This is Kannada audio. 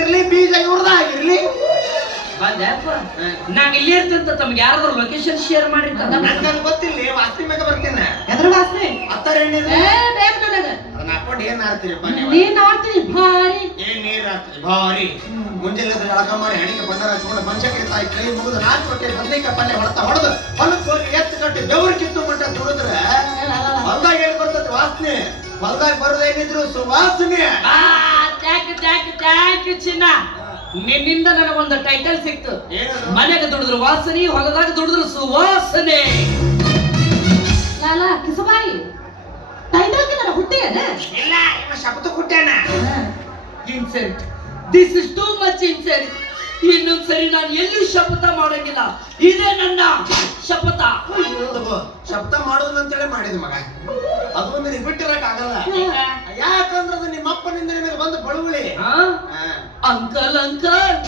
ಆಗಿರ್ಲಿ ಬೀಜ ಇವ್ರದಾಗಿರ್ಲಿ ಬಂದಪ್ಪ ನಾನು ಇಲ್ಲಿ ಇರ್ತಂತ ತಮ್ಗೆ ಯಾರಾದ್ರೂ ಲೊಕೇಶನ್ ಶೇರ್ ಮಾಡಿರ್ತಾರ ನನ್ಗೆ ಗೊತ್ತಿಲ್ಲ ವಾಸ್ತಿ ಮ್ಯಾಗ ಬರ್ತೇನೆ ಎದ್ರ ವಾಸನೆ ಹತ್ತಾರ ಎಣ್ಣೆ ಬೇಕು ನನಗ ಅದನ್ನ ಹಾಕೊಂಡು ಏನ್ ಆಡ್ತೀರಪ್ಪ ನೀವು ನೀನ್ ನೋಡ್ತೀನಿ ಭಾರಿ ಏನ್ ನೀರ್ ಹಾಕ್ತೀರಿ ಭಾರಿ ಮುಂಜಾನೆ ಜಳಕ ಮಾಡಿ ಅಡಿಗೆ ಬಂಗಾರ ಹಚ್ಕೊಂಡು ಪಂಚಕ್ಕೆ ತಾಯಿ ಕೈ ಮುಗಿದು 4 ಹೊಟ್ಟೆ ಬದನೆಕಾಯಿ ಪಲ್ಯ ಹೊಡೆದು ಹೊಲಕ್ಕೆ ಹೋಗಿ ಎತ್ತು ಕಟ್ಟಿ ಬೆವರು ಕಿತ್ತು ಮಟ್ಟ ತುಳಿದ್ರೆ ಹೊಲ್ದಾಗ ಏನ್ ಬರ್ತದೆ ವಾಸನೆ ಹೊಲ್ದಾಗ ಬರೋದೇನಿದ್ರು ಸುವಾಸನೆ ಥ್ಯಾಂಕ್ ಯು ಚಿನ್ನ ನಿನ್ನಿಂದ ನನಗೊಂದು ಟೈಟಲ್ ಸಿಕ್ತು ಮನೆಗೆ ದುಡಿದ್ರು ವಾಸನೆ ಹೊಲದಾಗ ದುಡಿದ್ರು ಸುವಾಸನೆ ಲಾಲ ಕಿಸಬಾಯಿ ಟೈಟಲ್ಗೆ ನನ್ನ ಹುಟ್ಟಿಯನ ಇಲ್ಲ ಇವ ಶಬ್ದ ಕುಟ್ಟ್ಯಾನ insult this is too much insult ಇನ್ನೊಂದ್ ಸರಿ ನಾನು ಎಲ್ಲೂ ಶಪಥ ಮಾಡಂಗಿಲ್ಲ ಇದೇ ನನ್ನ ಶಪಥ ಶಬ್ದ ಮಾಡೋದು ಅಂತೇಳಿ ಮಾಡಿದ ಮಗ ಅದು ಒಂದು ಬಿಟ್ಟಿರಕ್ ಆಗಲ್ಲ ಯಾಕಂದ್ರೆ ಅದು ನಿಮ್ಮ ಅಪ್ಪನಿಂದ ನಿಮಗೆ ಬಂದು ಬಳುವಳಿ ಅಂಕಲ್ ಅಂಕಲ್